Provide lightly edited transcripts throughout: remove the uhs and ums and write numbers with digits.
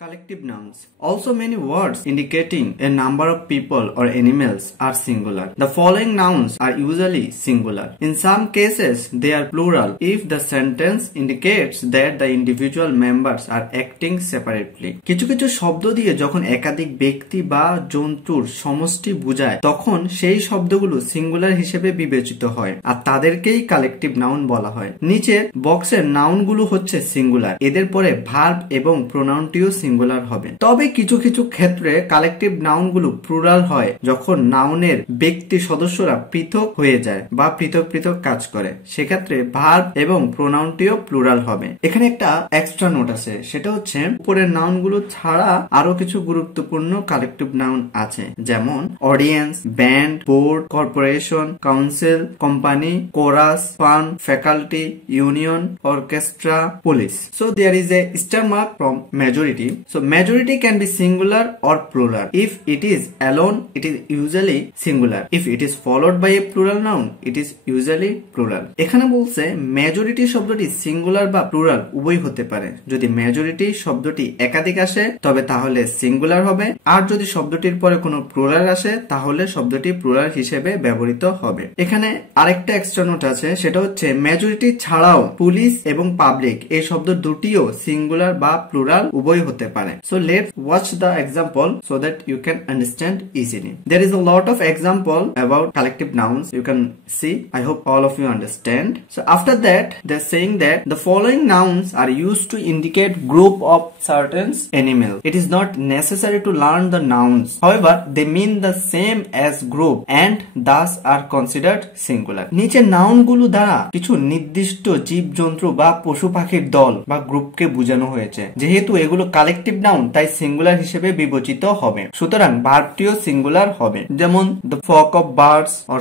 Collective nouns. Also many words indicating a number of people or animals are singular. The following nouns are usually singular. In some cases, they are plural if the sentence indicates that the individual members are acting separately. কিছু কিছু শব্দ দিয়ে যখন একাধিক ব্যক্তি বা জন্তুর সমষ্টি বোঝায় তখন সেই শব্দগুলো সিঙ্গুলার হিসেবে বিবেচিত হয় আর তাদেরকেই কালেকটিভ নাউন বলা হয়। নিচের বক্সের নাউনগুলো হচ্ছে সিঙ্গুলার, এদের পরে ভার্ব এবং প্রোনাউনটিও সিঙ্গুলার হবে। তবে কিছু কিছু ক্ষেত্রে কালেকটিভ নাউনগুলো প্লুরাল হয় যখন নাউনের ব্যক্তি সদস্যরা পৃথক হয়ে যায় বা পৃথক পৃথক কাজ করে, সেক্ষেত্রে ভার্ব এবং প্রোনাউনটিও প্লুরাল হবে। এখানে একটা এক্সট্রা নোট আছে, সেটা হচ্ছে উপরের নাউনগুলো ছাড়া আরো কিছু গুরুত্বপূর্ণ কালেকটিভ নাউন আছে, যেমন audience, band, board, corporation, council, company, chorus, fund, faculty, union, orchestra, police. So there is a star mark from majority. So majority can be singular or plural. If it is alone, it is usually singular. If it is followed by a plural noun, it is usually plural. এখানে বলছে majority শব্দটি singular বা plural উভয় হতে পারে। যদি majority শব্দটি একাধিক আসে তবে তাহলে সিঙ্গুলার হবে, আর যদি শব্দটির পরে কোনো প্লুরাল আসে তাহলে শব্দটি প্লুরাল হিসেবে ব্যবহৃত হবে। এখানে আরেকটা এক্সট্রা নোট আছে, সেটা হচ্ছে মেজরিটি ছাড়াও পুলিশ এবং পাবলিক এই শব্দ দুটিও সিঙ্গুলার বা প্লুরাল উভয় হতে পারে। So let's watch the example so that you can understand easily. There is a lot of example about collective nouns. You can see. I hope all of you understand. So after that, they're saying that the following nouns are used to indicate group of certain animals. It is not necessary to learn the nouns. However, they mean the same as group and thus are considered singular. নিচে নাউনগুলো দ্বারা কিছু নির্দিষ্ট জীবজন্তু বা পশু পাখির দল বা গ্রুপকে বোঝানো হয়েছে। যেহেতু এগুলো কালেকটিভ নাউন তাই সিঙ্গুলার হিসেবে বিবেচিত হবে, সুতরাং ভার্বটিও সিঙ্গুলার হবে। যেমন the flock of birds or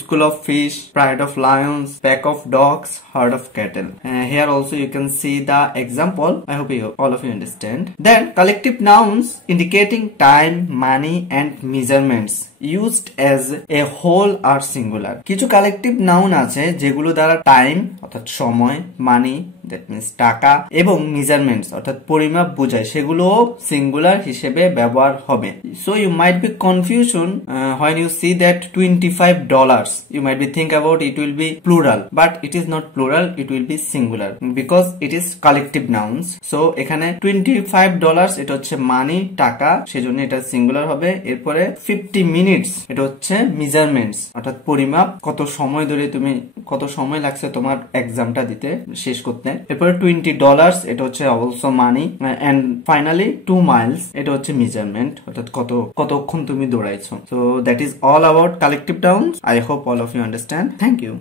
school of fish, pride of lions, pack of dogs, herd of cattle. Here also you can see the example. I hope all of you understand. Then collective nouns indicating time, money and measurements used as a whole are singular. কিছু collective noun আছে যেগুলো দ্বারা time অর্থাৎ সময়, মানি that means টাকা এবং measurements অর্থাৎ পরিমাপ বোঝায়, সেগুলো সিঙ্গুলার হিসেবে ব্যবহার হবে। So you might be confusion when you see that $25, you might be think about it will be plural, but it is not plural, it will be singular because it is collective nouns. So এখানে $25 এটা হচ্ছে মানি টাকা, সেজন্য এটা singular হবে। এরপরে 50 minutes এটা হচ্ছে মেজারমেন্টস অর্থাৎ পরিমাপ, কত সময় ধরে তুমি কত সময় লাগছে তোমার এক্সামটা দিতে শেষ করতে। এরপরে $20 এটা হচ্ছে also money, and finally 2 miles এটা হচ্ছে মেজারমেন্ট অর্থাৎ কতক্ষণ তুমি দৌড়াইছো। So that is all about collective nouns. I hope all of you understand. Thank you.